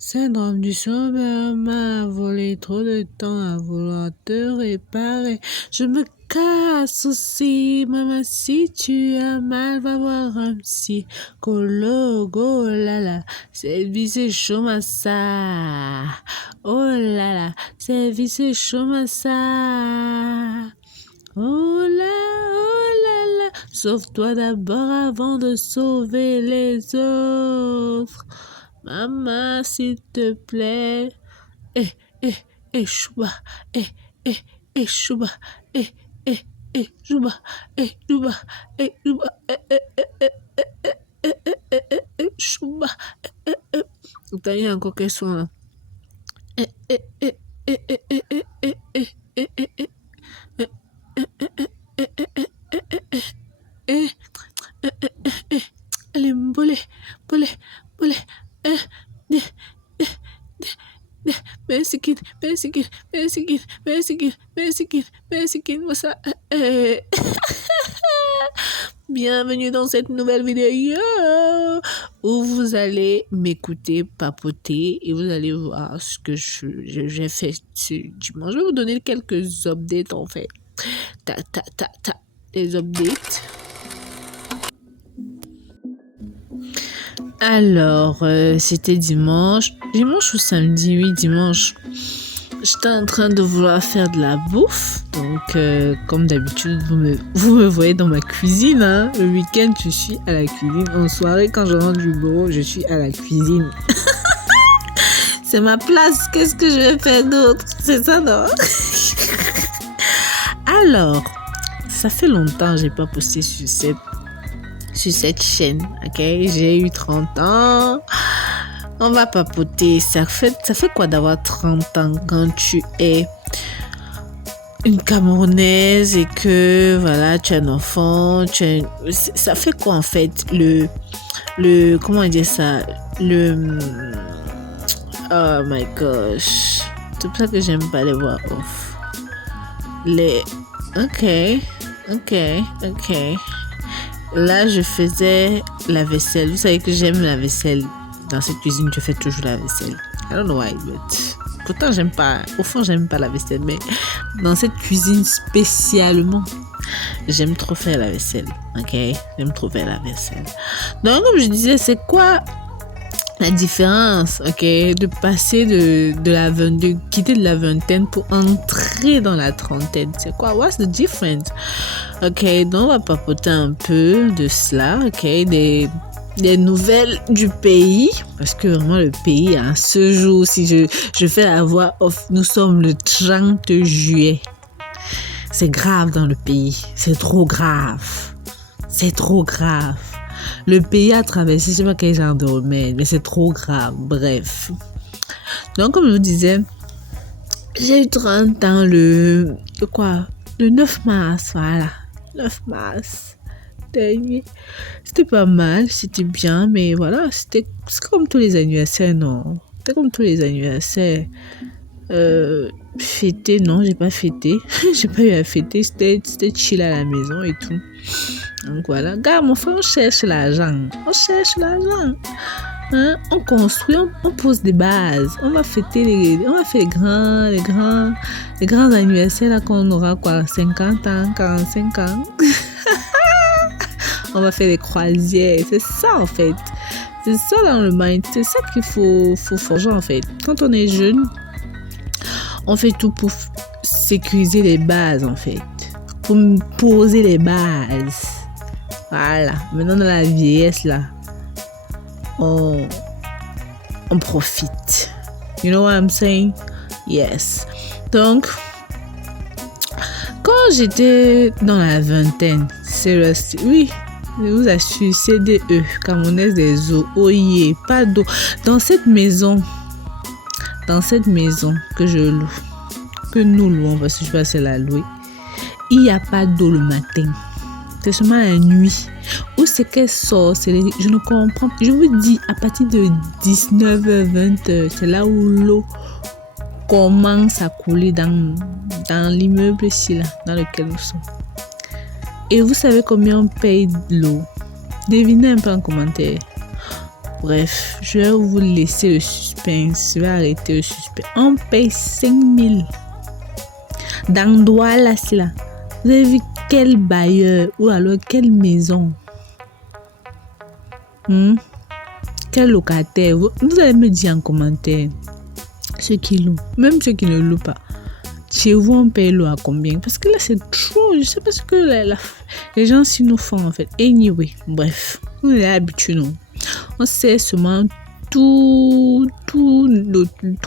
Syndrome du sauveur m'a volé trop de temps à vouloir te réparer. Je me casse aussi, maman, si tu as mal, va voir un psy. Cologo, là là, service c'est chaud, ça. Oh là là, service c'est chaud, ça. Oh là là, sauve-toi d'abord avant de sauver les autres. Maman, s'il te plaît. Chouba, chouba, chouba, chouba, chouba, T'as eu encore quel son là? Allez, bolé, Mexican, Bienvenue dans cette nouvelle vidéo où vous allez m'écouter papoter et vous allez voir ce que j'ai fait ce dimanche. Je vais vous donner quelques updates en fait. Les updates. Alors, c'était dimanche ou samedi, oui, dimanche. J'étais en train de vouloir faire de la bouffe. Donc, comme d'habitude, vous me voyez dans ma cuisine. Hein. Le week-end, je suis à la cuisine. En soirée, quand je rentre du bureau, je suis à la cuisine. C'est ma place. Qu'est-ce que je vais faire d'autre? C'est ça, non? Alors, ça fait longtemps que je n'ai pas posté sur cette chaîne, ok? J'ai eu 30 ans. On va papoter. Ça fait quoi d'avoir 30 ans quand tu es une Camerounaise et que, voilà, tu as un enfant, ça fait quoi en fait? Comment on dit ça? Oh my gosh. C'est pour ça que j'aime pas les voix off. Ok. Là, je faisais la vaisselle. Vous savez que j'aime la vaisselle. Dans cette cuisine, je fais toujours la vaisselle. I don't know why, but... Pourtant, j'aime pas... Au fond, j'aime pas la vaisselle. Mais dans cette cuisine spécialement, j'aime trop faire la vaisselle. Ok? J'aime trop faire la vaisselle. Donc, comme je disais, c'est quoi la différence, ok, de passer de quitter de la vingtaine pour entrer dans la trentaine? C'est quoi? What's the difference? Ok, donc on va papoter un peu de cela, ok, des nouvelles du pays, parce que vraiment le pays, hein, ce jour, si je fais la voix off, nous sommes le 30 juillet. C'est grave dans le pays, c'est trop grave. Le pays a traversé, je sais pas quel genre de remède, mais c'est trop grave. Bref. Donc, comme je vous disais, j'ai eu 30 ans le 9 mars, voilà. 9 mars. Dernier. C'était pas mal, c'était bien, mais voilà, c'est comme tous les anniversaires, non? C'était comme tous les anniversaires. Fêter, non, j'ai pas fêté. J'ai pas eu à fêter, c'était chill à la maison et tout. Donc voilà, gars, mon frère, on cherche l'argent. Hein? On construit, on pose des bases. On va fêter on va faire les grands anniversaires là qu'on aura 50 ans, 45 ans. On va faire des croisières. C'est ça en fait. C'est ça dans le mind. C'est ça qu'il faut forger en fait. Quand on est jeune, on fait tout pour sécuriser les bases en fait. Pour poser les bases. Voilà. Maintenant dans la vieillesse là, on profite. You know what I'm saying? Yes. Donc, quand j'étais dans la vingtaine, oui, je vous assure, CDE, Camerounaise des eaux, oye, pas d'eau. Dans cette maison que je loue, que nous louons, parce que je passe la louer, il n'y a pas d'eau le matin. C'est seulement la nuit. Où c'est qu'elle sort? Je ne comprends pas. Je vous dis, à partir de 19h, 20h, c'est là où l'eau commence à couler dans l'immeuble ici, là, dans lequel nous sommes. Et vous savez combien on paye l'eau? Devinez un peu en commentaire. Bref, je vais vous laisser le suspense. Je vais arrêter le suspense. On paye 5 000. Dans Douala, c'est là. Vous avez vu quel bailleur ou alors quelle maison? Quel locataire? Vous allez me dire en commentaire. Ceux qui louent, même ceux qui ne louent pas. Chez vous, on paye l'eau à combien? Parce que là, c'est trop. Je sais pas ce que les gens si nous font en fait. Anyway, bref, on est habitués, non? On sait seulement tous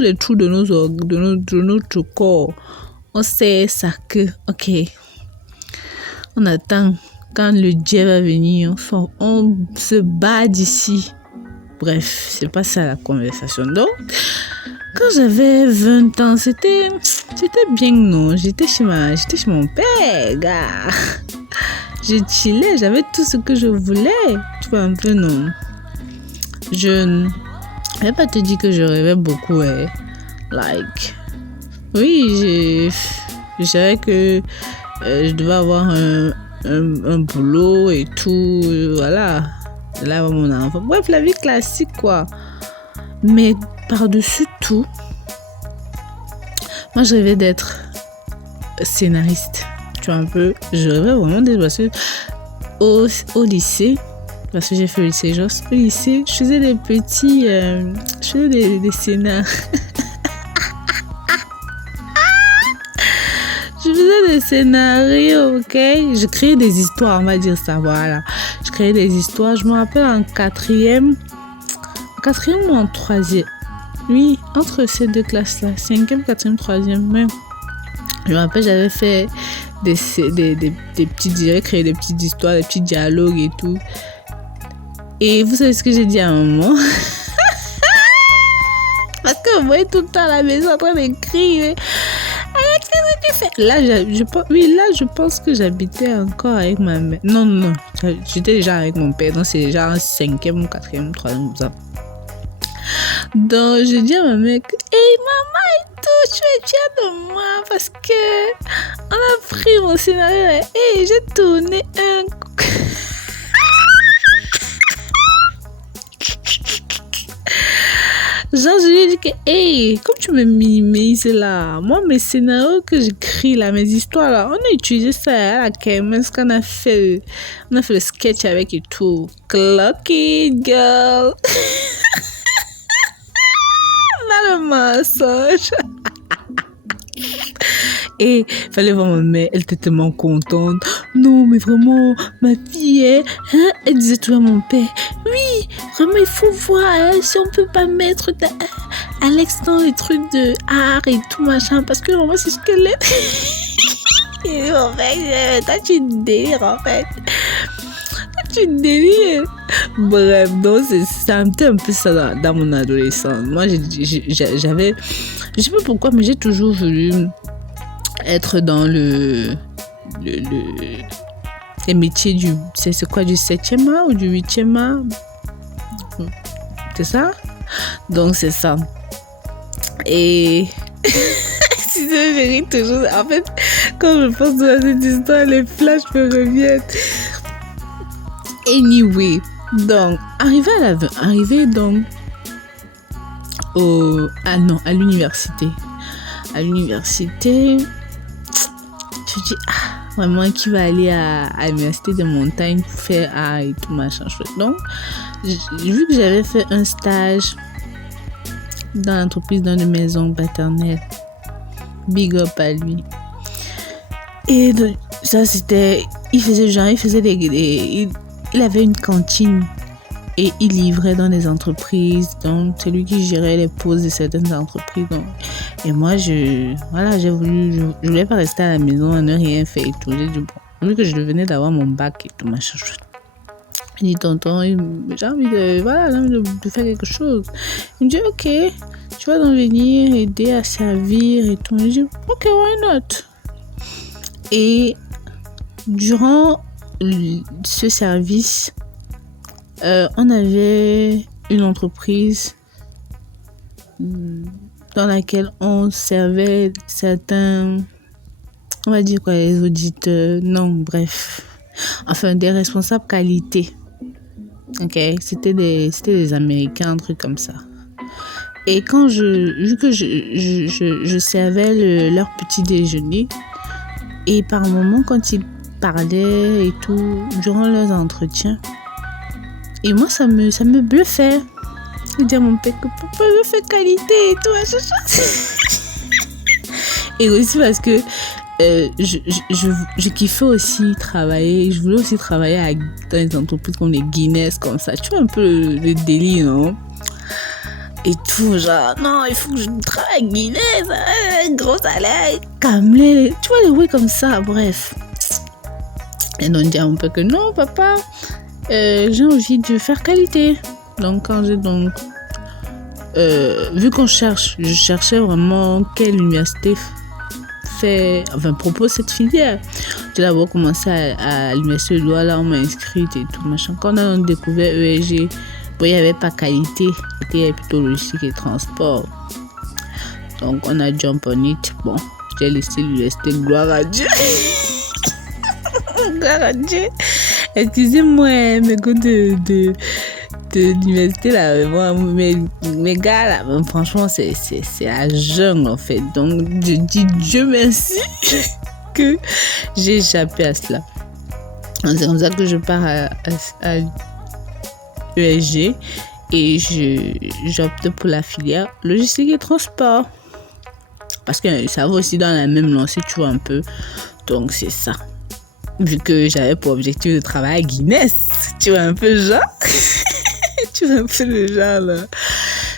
les trous de notre corps. On sait ça que, ok, on attend quand le Dieu va venir, on se bat d'ici. Bref, c'est pas ça la conversation. Donc, quand j'avais 20 ans, c'était bien, non? J'étais chez mon père, gars. Je chillais, j'avais tout ce que je voulais. Tu vois un peu, non? Je ne vais pas te dire que je rêvais beaucoup, Like, oui, je savais que je devais avoir un boulot et tout, voilà. Là, mon enfant. Bref, la vie classique, quoi. Mais par-dessus tout, moi, je rêvais d'être scénariste. Tu vois un peu, je rêvais vraiment d'être parce que au lycée, parce que j'ai fait le lycée Josse, au lycée, je faisais des petits, je faisais des scénars. Je faisais des scénarios, ok? Je créais des histoires, on va dire ça, voilà. Je créais des histoires, je me rappelle en quatrième ou en troisième. Oui, entre ces deux classes-là, 5e, 4e, 3e, même. Je me rappelle, j'avais fait des petites, j'avais créé des petites histoires, des petits dialogues et tout. Et vous savez ce que j'ai dit à un moment? Parce que vous voyez tout le temps à la maison en train d'écrire. Là, je pense que j'habitais encore avec ma mère. Non, j'étais déjà avec mon père. Donc, c'est déjà en 5e ou 4e, 3e, comme ça. Donc, je dis à ma mère que, hey, maman et tout, tu es fière de moi parce que on a pris mon scénario et j'ai tourné un... Genre, je lui ai dit que, hey, comme tu me minimises là, moi, mes scénarios que j'écris là, mes histoires là, on a utilisé ça à la kermesse qu'on a fait le sketch avec et tout. Clock it, girl. Dans le mensonge. Et il fallait voir ma mère, elle était tellement contente. Non, mais vraiment, ma fille, elle disait tout à mon père. Oui, vraiment, il faut voir si on peut pas mettre Alex dans les trucs de art et tout machin, parce que vraiment, c'est ce qu'elle est. Et en fait, toi, tu délires, en fait. Tu délires. Bref, donc, c'est un peu ça dans mon adolescence. Moi, j'avais... Je sais pas pourquoi, mais j'ai toujours voulu être dans les métiers c'est quoi, du 7e art ou du 8e art? C'est ça? Donc, c'est ça. Et si je ris toujours. En fait, quand je pense à cette histoire, les flashs me reviennent. Anyway, donc, arrivé donc à l'université. À l'université, je dis, vraiment, qui va aller à l'université de montagne pour faire art et tout machin chouette. Donc, vu que j'avais fait un stage dans l'entreprise dans une maison paternelle, big up à lui. Et donc, ça c'était, il avait une cantine et il livrait dans des entreprises. Donc, c'est lui qui gérait les pauses de certaines entreprises. Donc, et moi, je voulais pas rester à la maison à ne rien faire et tout. J'ai dit, bon, vu que je venais d'avoir mon bac et tout, machin. Il dit, tonton, j'ai envie de faire quelque chose. Il me dit, ok, tu vas donc venir aider à servir et tout. Je dis, ok, why not? Et durant ce service, on avait une entreprise dans laquelle on servait certains, on va dire quoi, les auditeurs, non, bref, enfin des responsables qualité. Ok, c'était des Américains, un truc comme ça. Et quand vu que je servais leur petit déjeuner, et par moment, quand ils parlaient et tout, durant leurs entretiens, et moi, ça me bluffait. Je dis à mon père que papa me fait qualité et tout, et aussi parce que je kiffais aussi travailler. Je voulais aussi travailler dans des entreprises comme les Guinness, comme ça. Tu vois un peu le délire, non? Et tout, genre, non, il faut que je travaille à Guinness, gros salaire, Camlé, tu vois, les ouais comme ça, bref. Et donc, dire un peu que non, papa, j'ai envie de faire qualité. Donc, quand j'ai vu qu'on je cherchais vraiment quelle université propose cette filière. J'ai d'abord commencé à l'université de Douala, on m'a inscrite et tout, machin. Quand on a découvert ESG, bon, il n'y avait pas qualité, c'était plutôt logistique et transport. Donc, on a jump on it. Bon, j'ai laissé l'université, gloire à Dieu. Gloire à Dieu. Excusez-moi, mes gars de l'université, là, mes gars, là, franchement, c'est la jungle, en fait. Donc, je dis Dieu merci que j'ai échappé à cela. C'est comme ça que je pars à ESG et j'opte pour la filière logistique et transport. Parce que ça va aussi dans la même lancée, tu vois, un peu. Donc, c'est ça. Vu que j'avais pour objectif de travailler à Guinness. Tu vois un peu le genre? Tu vois un peu le genre, là.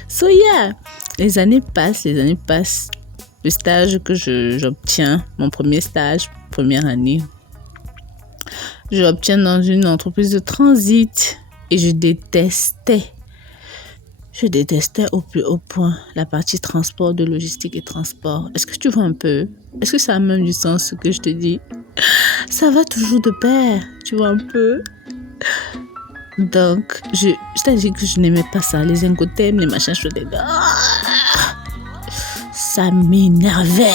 So, yeah. Les années passent. Le stage que j'obtiens, mon premier stage, première année, je l'obtiens dans une entreprise de transit. Et je détestais au plus haut point la partie transport, de logistique et transport. Est-ce que tu vois un peu? Est-ce que ça a même du sens ce que je te dis? Ça va toujours de pair, tu vois un peu? Donc, je t'ai dit que je n'aimais pas ça. Les incoterms, les machins, je faisais... Ça m'énervait.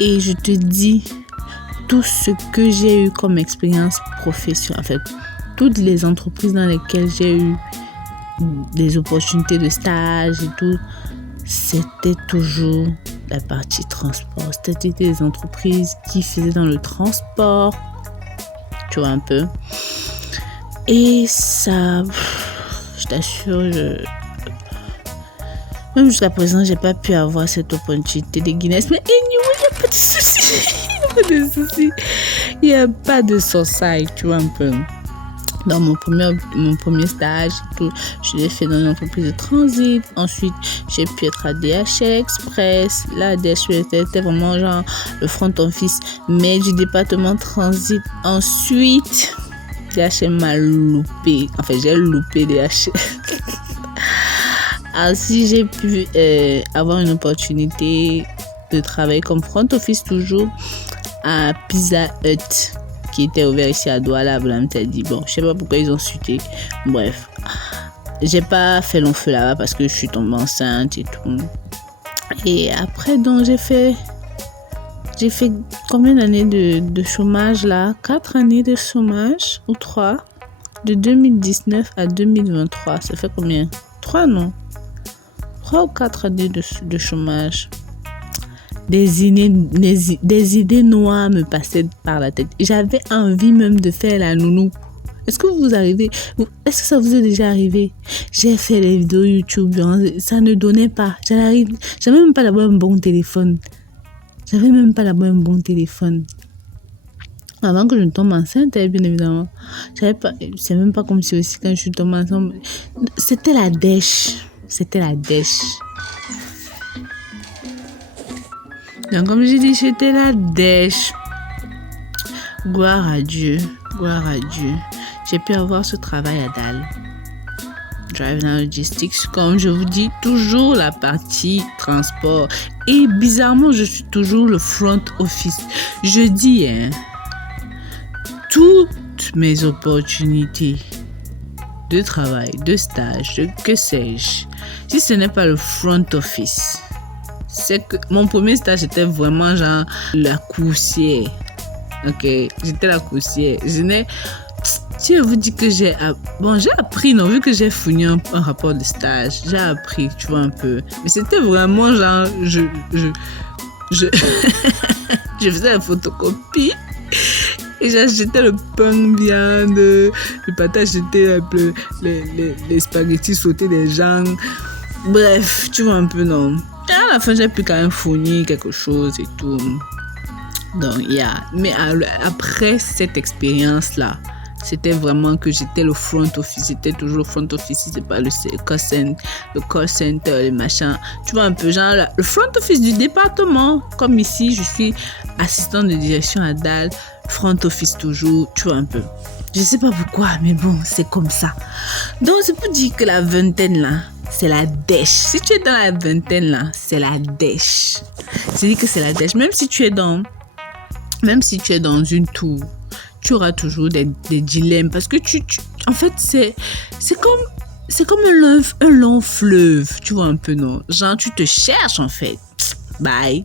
Et je te dis, tout ce que j'ai eu comme expérience professionnelle, en fait, toutes les entreprises dans lesquelles j'ai eu des opportunités de stage et tout, c'était toujours la partie transport. C'était des entreprises qui faisaient dans le transport, tu vois un peu. Et ça, je t'assure, même jusqu'à présent, j'ai pas pu avoir cette opportunité de Guinness. Mais anyway, il n'y a pas de souci. Il n'y a pas de souci, tu vois un peu. Dans mon premier stage, tout, je l'ai fait dans une entreprise de transit. Ensuite, j'ai pu être à DHL Express. Là, DHL était vraiment genre le front office, mais du département transit. Ensuite, DHL m'a loupé. En fait, j'ai loupé DHL. Ainsi, j'ai pu avoir une opportunité de travailler comme front office toujours à Pizza Hut, qui était ouvert ici à Douala. Blam t'a dit, bon, je sais pas pourquoi ils ont suité. Bref, j'ai pas fait long feu là-bas parce que je suis tombée enceinte et tout. Et après, donc, j'ai fait combien d'années de chômage là? 4 années de chômage ou 3? De 2019 à 2023. Ça fait combien? 3 non? 3 ou 4 années de chômage. Des idées noires me passaient par la tête. J'avais envie même de faire la nounou. Est-ce que est-ce que ça vous est déjà arrivé? J'ai fait les vidéos YouTube, ça ne donnait pas. J'avais même pas d'abord un bon téléphone. Avant que je tombe enceinte, bien évidemment. C'est même pas comme si aussi quand je suis tombée enceinte. C'était la dèche. Donc, comme j'ai dit, j'étais la dèche. Gloire à Dieu. J'ai pu avoir ce travail à Dalle. Drive and Logistics, comme je vous dis, toujours la partie transport. Et bizarrement, je suis toujours le front office. Je dis, toutes mes opportunités de travail, de stage, que sais-je, si ce n'est pas le front office, c'est que mon premier stage était vraiment genre la coursière. Ok, j'étais la coursière. je vous dis que j'ai appris, non, vu que j'ai fourni un rapport de stage, j'ai appris, tu vois, un peu. Mais c'était vraiment genre, je je faisais la photocopie et j'achetais le pain de viande, le pâté, j'achetais les spaghettis sautés des gens. Bref, tu vois un peu, non. Et à la fin, j'ai pu quand même fournir quelque chose et tout. Donc, mais après cette expérience-là, c'était vraiment que j'étais le front office. J'étais toujours le front office. C'est pas le call center, le machin. Tu vois un peu, genre, le front office du département. Comme ici, je suis assistante de direction à DAL. Front office toujours, tu vois un peu. Je sais pas pourquoi, mais bon, c'est comme ça. Donc, c'est pour dire que la vingtaine, là, c'est la dèche. Si tu es dans la vingtaine, là, c'est la dèche. C'est dit que c'est la dèche. Même si tu es dans une tour, tu auras toujours des dilemmes parce que en fait, c'est comme un long fleuve, tu vois un peu, non? Genre, tu te cherches, en fait. Bye.